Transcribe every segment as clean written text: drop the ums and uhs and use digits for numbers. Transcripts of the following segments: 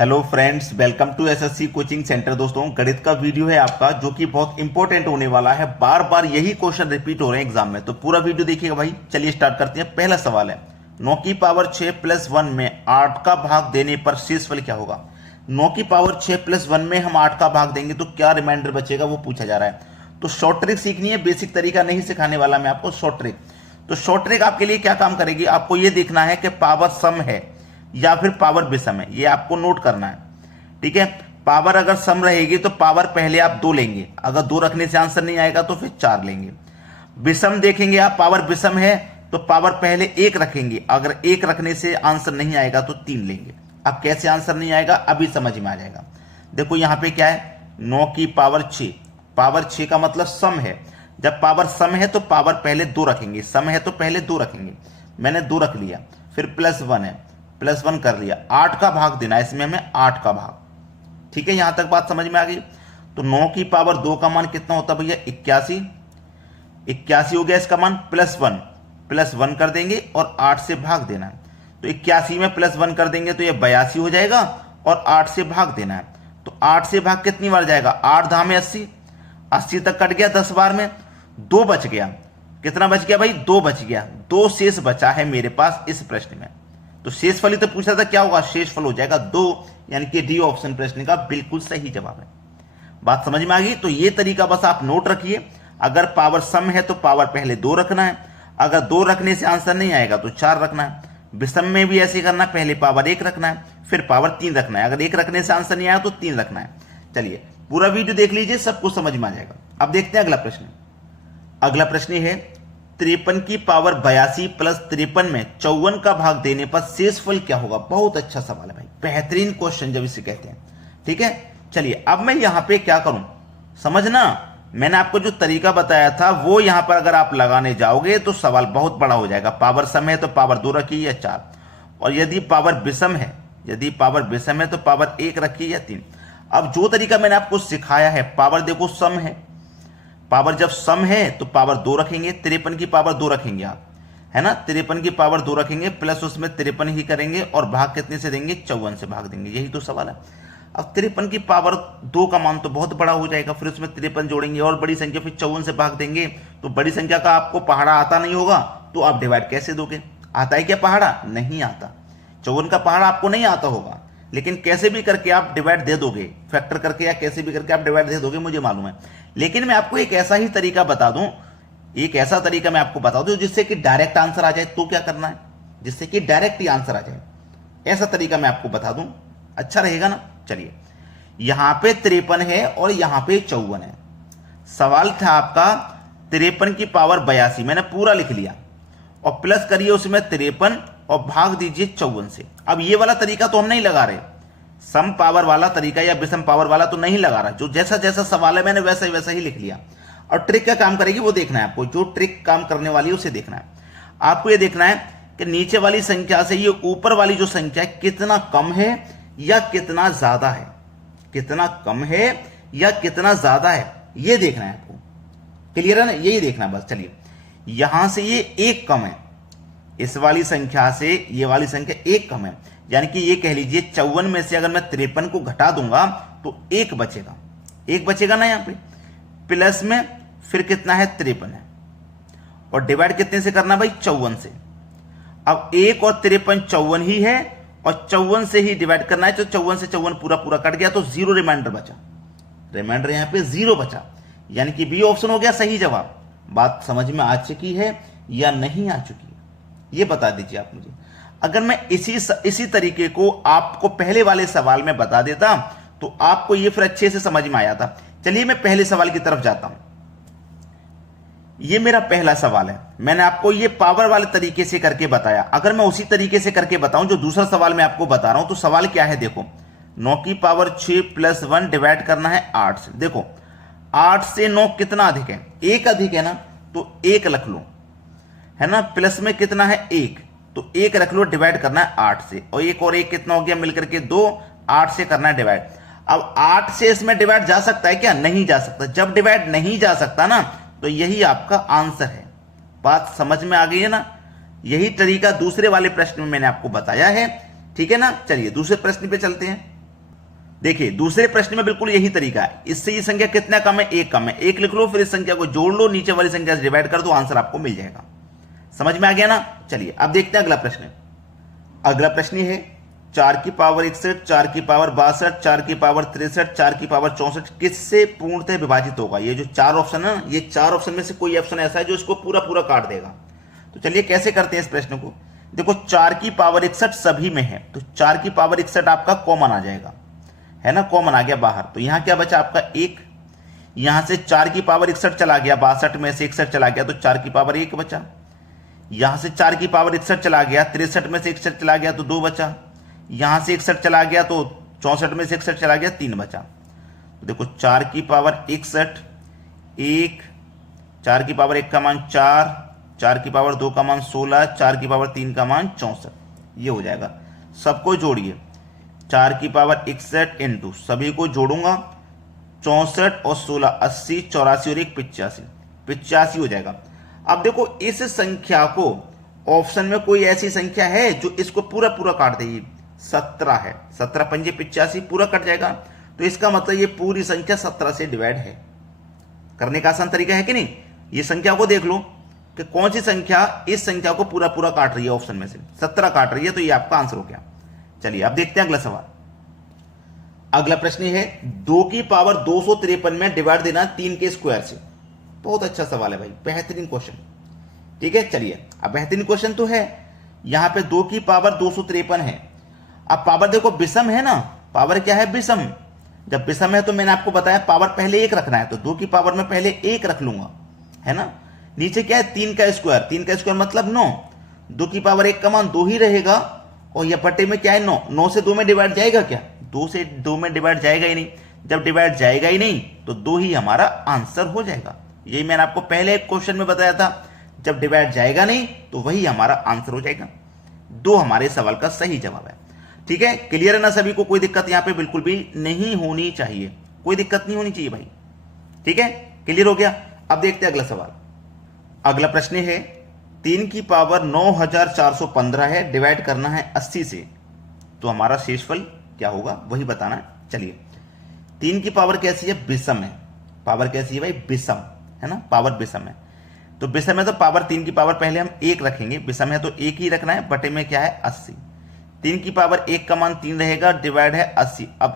Hello friends, welcome to SSC coaching centre. दोस्तों, गणित का वीडियो है आपका जो कि बहुत इंपॉर्टेंट होने वाला है। बार बार यही क्वेश्चन रिपीट हो रहे हैं एग्जाम में, तो पूरा वीडियो देखिएगा भाई। चलिए स्टार्ट करते हैं। पहला सवाल है 9 की पावर 6 प्लस 1 में 8 का भाग देने पर शेषफल क्या होगा। 9 की पावर 6 प्लस 1 में हम 8 का भाग देंगे तो क्या रिमाइंडर बचेगा, वो पूछा जा रहा है। तो शॉर्ट ट्रिक सीखनी है, बेसिक तरीका नहीं सिखाने वाला मैं आपको, शॉर्ट ट्रिक। तो शॉर्ट ट्रिक आपके लिए क्या काम करेगी, आपको ये देखना है कि पावर सम है या फिर पावर विषम है, ये आपको नोट करना है। ठीक है, पावर अगर सम रहेगी तो पावर पहले आप 2 लेंगे, अगर 2 रखने से आंसर नहीं आएगा तो फिर 4 लेंगे। विषम देखेंगे आप, पावर विषम है तो पावर पहले 1 रखेंगे, अगर 1 रखने से आंसर नहीं आएगा तो 3 लेंगे। अब कैसे आंसर नहीं आएगा अभी समझ में आ जाएगा। देखो यहां पे क्या है, 9 की पावर 6, पावर 6 का मतलब सम है। जब पावर सम है तो पावर पहले 2 रखेंगे, सम है तो पहले 2 रखेंगे। मैंने 2 रख लिया, फिर प्लस 1 है, प्लस 1 कर लिया। 8 का भाग देना है इसमें हमें, 8 का भाग। ठीक है, यहां तक बात समझ में आ गई। तो 9 की पावर 2 का मान कितना होता है भैया, 81। 81 हो गया इसका मान। प्लस 1 कर देंगे और 8 से भाग देना है। तो 81 में प्लस 1 कर देंगे तो ये 82 हो जाएगा और 8 से भाग देना है। तो 8 से भाग कितनी बार जाएगा, 8 धामे 80, 80 तक कट गया 10 बार में। 2 बच गया, कितना बच गया भाई, 2 बच गया। 2 शेष बचा है मेरे पास इस प्रश्न में। तो शेषफल ही तो पूछा था, क्या होगा, शेषफल हो जाएगा 2, यानी कि डी ऑप्शन प्रश्न का बिल्कुल सही जवाब है। बात समझ में आ गई। तो ये तरीका बस आप नोट रखिए। अगर पावर सम है तो पावर पहले 2 रखना है, अगर 2 रखने से आंसर नहीं आएगा तो 4 रखना है। विषम में भी ऐसे करना है, पहले पावर 1 रखना है, फिर पावर 3 रखना है। अगर 1 रखने से आंसर नहीं आया तो 3 रखना है। चलिए पूरा वीडियो देख लीजिए, सब कुछ समझ में आ जाएगा। अब देखते हैं अगला प्रश्न। अगला प्रश्न है 53 की पावर 82 प्लस 53 में 54 का भाग देने पर शेषफल क्या होगा। बहुत अच्छा सवाल है भाई, बेहतरीन क्वेश्चन जब इसे कहते हैं। ठीक है, चलिए अब मैं यहां पे क्या करूं, समझना। मैंने आपको जो तरीका बताया था वो यहां पर अगर आप लगाने जाओगे तो सवाल बहुत बड़ा हो जाएगा। पावर सम है तो पावर 2 रखिए या 4, और यदि पावर विषम है, तो पावर 1 रखिए या 3। अब जो तरीका मैंने आपको सिखाया है, पावर देखो सम है, पावर जब सम है तो पावर 2 रखेंगे, 53 की पावर 2 रखेंगे आप, है ना। 53 की पावर 2 रखेंगे, प्लस उसमें 53 ही करेंगे और भाग कितने से देंगे, 54 से भाग देंगे। यही तो सवाल है। अब 53 की पावर 2 का मान तो बहुत बड़ा हो जाएगा, फिर उसमें 53 जोड़ेंगे और बड़ी संख्या, फिर 54 से भाग देंगे। तो बड़ी संख्या का आपको पहाड़ा आता नहीं होगा तो आप डिवाइड कैसे दोगे। आता है क्या पहाड़ा, नहीं आता। 54 का पहाड़ा आपको नहीं आता होगा, लेकिन कैसे भी करके आप डिवाइड दे दोगे, फैक्टर करके या कैसे भी करके आप डिवाइड दे दोगे, मुझे मालूम है। लेकिन मैं आपको एक ऐसा ही तरीका बता दूं, एक ऐसा तरीका मैं आपको बता दूं जिससे कि डायरेक्ट आंसर आ जाए। तो क्या करना है, जिससे कि डायरेक्ट ही आंसर आ जाए, ऐसा तरीका मैं आपको बता दूं, अच्छा रहेगा ना। चलिए, यहां पे 53 है और यहां पे 54 है। सवाल था आपका 53 की पावर 82, मैंने पूरा लिख लिया, और प्लस करिए उसमें 53 और भाग दीजिए 54 से। अब ये वाला तरीका तो हम नहीं लगा रहे, सम पावर वाला तरीका या विषम पावर वाला तो नहीं लगा रहा। जो जैसा जैसा सवाल है मैंने वैसा ही लिख लिया। और ट्रिक क्या काम करेगी वो देखना है आपको, जो ट्रिक काम करने वाली है उसे देखना है। आपको ये देखना है कि नीचे वाली संख्या से ये ऊपर वाली जो संख्या है कितना कम है या कितना ज्यादा है, कितना कम है या कितना ज्यादा है, ये देखना है आपको। क्लियर है ना, यही देखना है बस। चलिए, यहां से ये 1 कम है, इस वाली संख्या से ये वाली संख्या 1 कम है, यानी कि ये कह लीजिए 54 में से अगर मैं 53 को घटा दूंगा तो 1 बचेगा, 1 बचेगा ना यहाँ पे। प्लस में फिर कितना है, 53 है, और डिवाइड कितने से करना भाई, 54 से। अब 1 और 53 54 ही है, और 54 से ही डिवाइड करना है, तो 54 से 54 पूरा पूरा कट गया तो 0 रिमाइंडर बचा, रिमाइंडर यहाँ पे 0 बचा, यानी कि बी ऑप्शन हो गया सही जवाब। बात समझ में आ चुकी है या नहीं आ चुकी है, ये बता दीजिए आप मुझे। अगर मैं इसी तरीके को आपको पहले वाले सवाल में बता देता तो आपको ये फिर अच्छे से समझ में आया था। चलिए मैं पहले सवाल की तरफ जाता हूं। ये मेरा पहला सवाल है, मैंने आपको ये पावर वाले तरीके से करके बताया। अगर मैं उसी तरीके से करके बताऊं जो दूसरा सवाल मैं आपको बता रहा हूं, तो सवाल क्या है देखो, 9 की पावर 6 प्लस 1 डिवाइड करना है 8 से। देखो 8 से 9 कितना अधिक है, 1 अधिक है ना, तो 1 रख लो, है ना। प्लस में कितना है, 1, तो 1 रख लो, डिवाइड करना है 8 से, और 1 और 1 कितना हो गया, मिलकर के 2, 8 से करना है डिवाइड। अब 8 से इसमें डिवाइड जा सकता है क्या, नहीं जा सकता। जब डिवाइड नहीं जा सकता ना, तो यही आपका आंसर है। बात समझ में आ गई है ना। यही तरीका दूसरे वाले प्रश्न में मैंने आपको बताया है, ठीक है ना। चलिए दूसरे प्रश्न पे चलते हैं। देखिए दूसरे प्रश्न में बिल्कुल यही तरीका है, इससे ये संख्या कितना कम है, एक कम है, एक लिख लो, फिर इस संख्या को जोड़ लो, नीचे वाली संख्या से डिवाइड कर दो, आंसर आपको मिल जाएगा। समझ में आ गया ना। चलिए अब देखते हैं अगला प्रश्न। अगला प्रश्न है 4 की पावर 61, 4 की पावर 62, 4 की पावर 63, 4 की पावर 64 किससे पूर्णतः विभाजित होगा। ये जो चार ऑप्शन है ना, ये चार ऑप्शन में से कोई ऑप्शन ऐसा है जो इसको पूरा पूरा काट देगा। तो चलिए कैसे करते हैं इस प्रश्न को। देखो 4 की पावर 61 सभी में है, तो 4 की पावर 61 आपका कॉमन आ जाएगा, है ना, कॉमन आ गया बाहर। तो यहां क्या बचा आपका 1, यहां से 4 की पावर 61 चला गया, 62 में से 61 चला गया तो 4 की पावर 1 बचा। यहां से 4 की पावर 61 चला गया, 63 में से 61 चला गया तो 2 बचा। यहां से 61 चला गया तो 64 में से 61 चला गया, 3 बचा। तो देखो 4 की पावर 61 1, 4 की पावर 1 का मान 4, 4 की पावर 2 का मान 16, 4 की पावर 3 का मान 64, ये हो जाएगा। सबको जोड़िए, 4 की पावर 61 इंटू सभी को जोड़ूंगा, 64 और 16 80, 84 और 1 85, 85 हो जाएगा। अब देखो इस संख्या को ऑप्शन में कोई ऐसी संख्या है जो इसको पूरा पूरा काट देगी, 17 है, 17 पंजे 85 पूरा कट जाएगा। तो इसका मतलब ये पूरी संख्या 17 से डिवाइड है। करने का आसान तरीका है कि नहीं। ये संख्या को देख लो कि कौन सी संख्या इस संख्या को पूरा पूरा काट रही है, ऑप्शन में से 17 काट रही है, तो ये आपका आंसर हो गया। चलिए अब देखते हैं अगला सवाल। अगला प्रश्न है 2 की पावर 253 में डिवाइड देना 3 के स्क्वायर से। बहुत अच्छा सवाल है भाई, बेहतरीन क्वेश्चन। ठीक है चलिए, अब बेहतरीन क्वेश्चन तो है। यहां पे 2 की पावर 253 है। अब पावर देखो विषम है ना, पावर क्या है, विषम। जब विषम है तो मैंने आपको बताया पावर पहले 1 रखना है, तो 2 की पावर में पहले 1 रख लूंगा, है ना। नीचे क्या है 3 का स्क्वायर, 3 का स्क्वायर मतलब 9, 2 की पावर 1 का मान 2 ही रहेगा, और यह बटे में क्या है 9, 9 से 2 में डिवाइड जाएगा क्या, 2 से 2 में डिवाइड जाएगा ही नहीं। जब डिवाइड जाएगा ही नहीं तो 2 ही हमारा आंसर हो जाएगा। यही मैंने आपको पहले एक क्वेश्चन में बताया था, जब डिवाइड जाएगा नहीं तो वही हमारा आंसर हो जाएगा। 2 हमारे सवाल का सही जवाब है। ठीक है, क्लियर है ना सभी को, कोई दिक्कत यहां पे बिल्कुल भी नहीं होनी चाहिए, कोई दिक्कत नहीं होनी चाहिए भाई। ठीक है, क्लियर हो गया। अब देखते हैं अगला सवाल। अगला प्रश्न है 3 की पावर 9415 है, डिवाइड करना है 80 से, तो हमारा शेषफल क्या होगा वही बताना है। चलिए 3 की पावर कैसी है, विषम है। पावर कैसी है भाई, विषम है ना, पावर विषम है। तो विषम है तो पावर 3 की पावर पहले हम 1 रखेंगे, विषम है तो 1 ही रखना है, बटे में क्या है 80। 3 की पावर 1 का मान 3 रहेगा, डिवाइड है 80। अब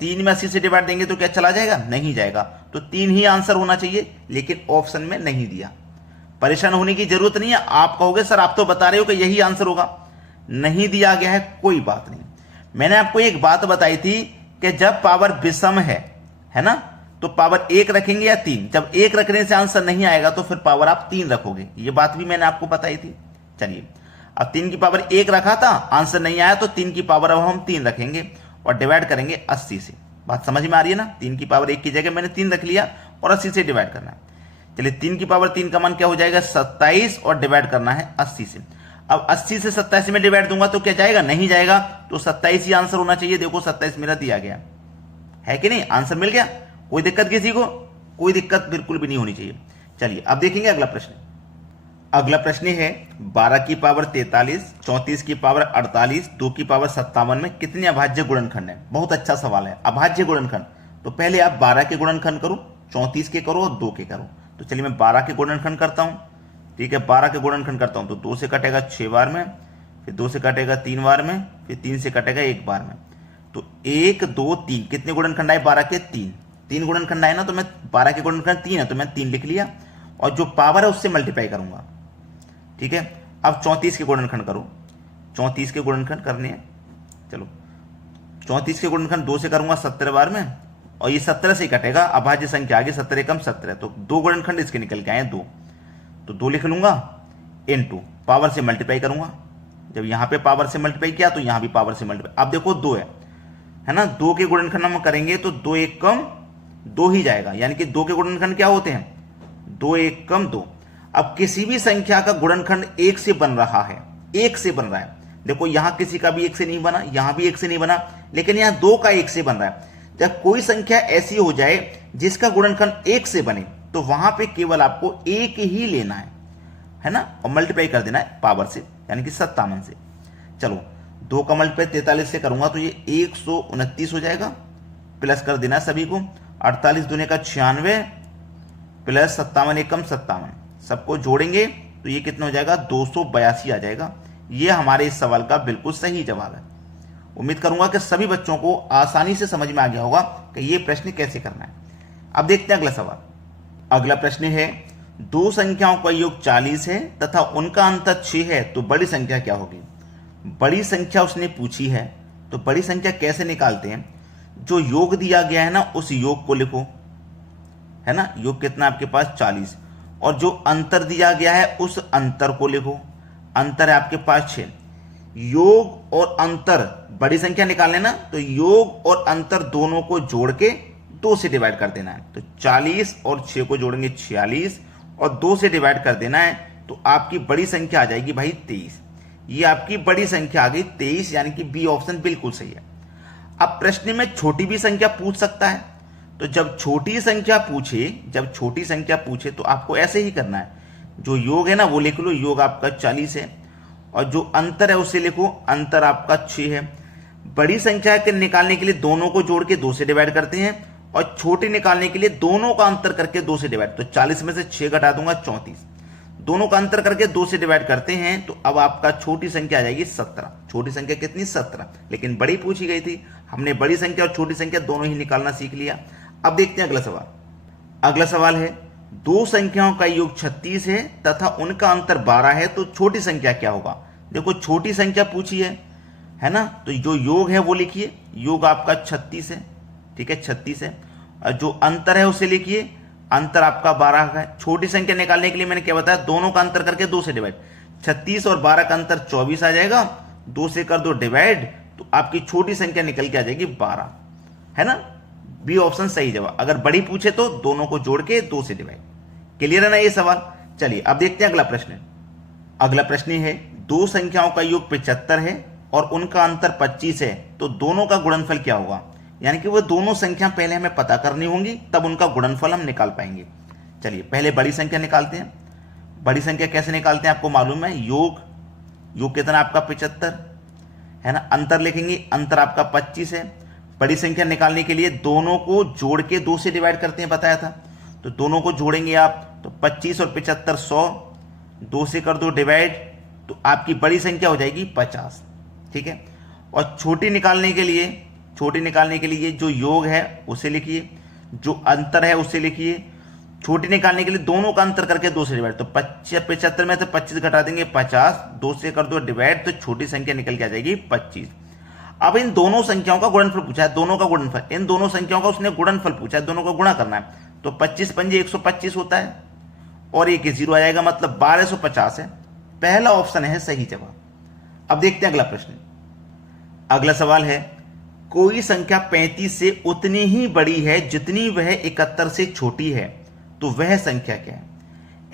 3 में 80 से डिवाइड देंगे तो क्या चला जाएगा, नहीं जाएगा। तो 3 ही आंसर होना चाहिए, लेकिन ऑप्शन में नहीं दिया। परेशान होने की जरूरत नहीं है। आप कहोगे सर आप तो बता रहे हो कि यही आंसर होगा, नहीं दिया गया है, कोई बात नहीं। मैंने आपको एक बात बताई थी कि जब पावर विषम है ना, तो पावर 1 रखेंगे या 3। जब 1 रखने से आंसर नहीं आएगा तो फिर पावर आप 3 रखोगे, ये बात भी मैंने आपको बताई थी। चलिए अब 3 की पावर 1 रखा था, आंसर नहीं आया, तो 3 की पावर अब हम 3 रखेंगे और डिवाइड करेंगे 80 से। बात समझ में आ रही है ना। 3 की पावर 1 की जगह मैंने 3 रख लिया और 80 से डिवाइड करना है। चलिए 3 की पावर 3 का मान क्या हो जाएगा, 27, और डिवाइड करना है 80 से। अब 80 से 87 में डिवाइड दूंगा तो क्या जाएगा, नहीं जाएगा। तो 27 ही आंसर होना चाहिए। देखो 27 मेरा दिया गया है कि नहीं, आंसर मिल गया। कोई दिक्कत किसी को, कोई दिक्कत बिल्कुल भी नहीं होनी चाहिए। चलिए अब देखेंगे अगला प्रश्न। अगला प्रश्न है 12 की पावर 43, 34 की पावर 48, 2 की पावर 57 में कितने अभाज्य गुणनखंड है। बहुत अच्छा सवाल है, अभाज्य गुणनखंड। तो पहले आप 12 के गुणनखंड करो, 34 के करो और 2 के करो। तो चलिए मैं 12 के गुणनखंड करता हूं। ठीक है, 12 के गुणनखंड करता हूं तो 2 से कटेगा 6 बार में, फिर 2 से कटेगा 3 बार में, फिर 3 से कटेगा 1 बार में। तो 1 2 3 कितने गुणनखंड आए 12 के, 3 गुणनखंड आए ना, तो मैं 12 के गुणनखंड 3 है तो मैं 3 लिख लिया, और जो पावर है उससे मल्टीप्लाई करूंगा। ठीक है, अब 34 के गुणनखंड करो, 34 के गुणनखंड करने हैं। चलो 34 के गुणनखंड 2 से करूंगा 17 बार में, और ये 17 से ही कटेगा, अभाज्य संख्या आगे 17 एकम 17, तो 2 गुणनखंड इसके निकल के आए 2, तो 2 लिख लूंगा, इनटू पावर से मल्टीप्लाई करूंगा। जब यहां पे पावर से मल्टीप्लाई किया तो यहां भी पावर से मल्टीप्लाई। अब देखो 2 है ना, 2 के गुणनखंड हम करेंगे तो 2 एकम 2 ही जाएगा, यानी कि 2 के गुणनखंड क्या होते हैं, 2 एकम 2। अब किसी भी संख्या का गुणनखंड 1 से बन रहा है, 1 से बन रहा है। देखो यहां किसी का भी 1 से नहीं बना, यहां भी 1 से नहीं बना, लेकिन यहां 2 का 1 से बन रहा है। जब कोई संख्या ऐसी हो जाए जिसका गुणनखंड 1 से बने, तो वहां पे केवल आपको 1 ही लेना है ना, और मल्टीप्लाई कर देना है पावर से, यानी कि 57 से। चलो 2 का मल्टीप्लाई 43 से करूंगा तो ये 129 हो जाएगा, प्लस कर देना सभी को। 48 दूने का 96 प्लस 57 एकम 57, सबको जोड़ेंगे तो ये कितना हो जाएगा 282 आ जाएगा। ये हमारे इस सवाल का बिल्कुल सही जवाब है। उम्मीद करूंगा कि सभी बच्चों को आसानी से समझ में आ गया होगा कि ये प्रश्न कैसे करना है। अब देखते हैं अगला सवाल। अगला प्रश्न है, दो संख्याओं का योग 40 है तथा उनका अंतर 6 है, तो बड़ी संख्या क्या होगी। बड़ी संख्या उसने पूछी है, तो बड़ी संख्या कैसे निकालते हैं। जो योग दिया गया है ना उस योग को लिखो, है ना, योग कितना आपके पास 40, और जो अंतर दिया गया है उस अंतर को लिखो, अंतर है आपके पास 6। योग और अंतर बड़ी संख्या निकालने ना, तो योग और अंतर दोनों को जोड़ के 2 से डिवाइड कर देना है। तो 40 और 6 को जोड़ेंगे 46 और 2 से डिवाइड कर देना है, तो आपकी बड़ी संख्या आ जाएगी भाई 23। ये आपकी बड़ी संख्या आ गई 23, यानी कि बी ऑप्शन बिल्कुल सही है। अब प्रश्न में छोटी भी संख्या पूछ सकता है, तो जब छोटी संख्या पूछे तो आपको ऐसे ही करना है। जो योग है ना वो लिख लो, योग आपका 40 है, और जो अंतर है उसे लिखो, अंतर आपका 6 है। बड़ी संख्या के निकालने के लिए दोनों को जोड़ के 2 से डिवाइड करते हैं, और छोटी निकालने के लिए दोनों का अंतर करके 2 से डिवाइड, तो 40 में से 6 घटा दूंगा 34, दोनों का अंतर करके 2 से डिवाइड करते हैं, तो अब आपका छोटी संख्या आ जाएगी 17। छोटी संख्या कितनी 17, लेकिन बड़ी पूछी गई थी, हमने बड़ी संख्या और छोटी संख्या दोनों ही निकालना सीख लिया। अब देखते हैं अगला सवाल। अगला सवाल है, दो संख्याओं का योग 36 है तथा उनका अंतर 12 है, तो छोटी संख्या क्या होगा। देखो छोटी संख्या पूछी है ना, तो जो योग है वो लिखिए, योग आपका 36 है, ठीक है 36 है, और जो अंतर है उसे लिखिए, अंतर आपका 12 का है। छोटी संख्या निकालने के लिए मैंने क्या बताया, दोनों का अंतर करके 2 से डिवाइड, 36 और 12 का अंतर 24 आ जाएगा, 2 से कर दो डिवाइड, तो आपकी छोटी संख्या निकल के आ जाएगी 12, है ना। बी ऑप्शन सही जवाब। अगर बड़ी पूछे तो दोनों को जोड़ के 2 से डिवाइड। क्लियर है ना ये सवाल। चलिए अब देखते हैं अगला प्रश्न। अगला प्रश्न है, दो संख्याओं का योग 75 है और उनका अंतर 25 है, तो दोनों का गुणनफल क्या होगा। यानी कि वो दोनों संख्या पहले हमें पता करनी होंगी, तब उनका गुणनफल हम निकाल पाएंगे। चलिए पहले बड़ी संख्या निकालते हैं। बड़ी संख्या कैसे निकालते हैं आपको मालूम है, योग कितना आपका 75 है ना, अंतर लिखेंगे, अंतर आपका 25 है। बड़ी संख्या निकालने के लिए दोनों को जोड़ के 2 से डिवाइड करते हैं, बताया था, तो दोनों को जोड़ेंगे आप, तो 25 और 75 100, 2 से कर दो डिवाइड, तो आपकी बड़ी संख्या हो जाएगी 50, ठीक है। और छोटी निकालने के लिए जो योग है उसे लिखिए, जो अंतर है उसे लिखिए। छोटी निकालने के लिए दोनों का अंतर करके 2 से डिवाइड, तो 75 में से 25 घटा देंगे 50, 2 से कर दो डिवाइड, तो छोटी संख्या निकल के आ जाएगी 25। अब इन दोनों संख्याओं का गुणनफल पूछा है, दोनों का गुणनफल, इन दोनों संख्याओं का उसने गुणनफल पूछा है, दोनों का गुणा करना है, तो 25 पंजे 125 होता है, और एक 0 आ जाएगा, मतलब 1250 है। पहला ऑप्शन है सही जवाब। अब देखते हैं अगला प्रश्न। अगला सवाल है, कोई संख्या 35 से उतनी ही बड़ी है जितनी वह 71 से छोटी है, तो वह संख्या क्या है।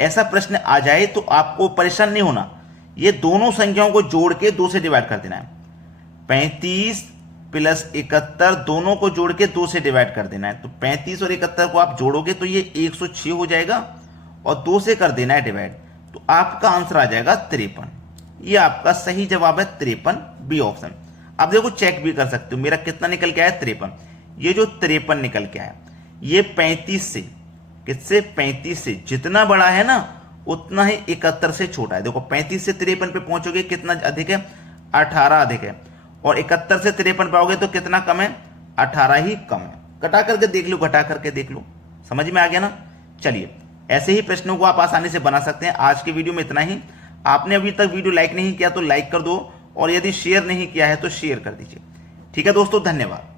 ऐसा प्रश्न आ जाए तो आपको परेशान नहीं होना, ये दोनों संख्याओं को जोड़ के 2 से डिवाइड कर देना है। 35 प्लस 71 दोनों को जोड़ के 2 से डिवाइड कर देना है, तो 35 और 71 को आप जोड़ोगे तो ये 106 हो जाएगा, और 2 से कर देना है डिवाइड, तो आपका आंसर आ जाएगा 53। ये आपका सही जवाब है 53, बी ऑप्शन। अब देखो चेक भी कर सकते हो, मेरा कितना निकल के आया 53। ये जो 53 निकल के आया, ये 35 से, किससे 35 से जितना बड़ा है ना उतना ही 71 से छोटा है। देखो 35 से 53 पे पहुंचोगे कितना अधिक है, 18 अधिक है, और 71 से 53 पे आओगे तो कितना कम है, 18 ही कम है। घटा करके देख लो, समझ में आ गया ना। चलिए ऐसे ही प्रश्नों को आप आसानी से बना सकते हैं। आज के वीडियो में इतना ही। आपने अभी तक वीडियो लाइक नहीं किया तो लाइक कर दो, और यदि शेयर नहीं किया है तो शेयर कर दीजिए। ठीक है दोस्तों, धन्यवाद।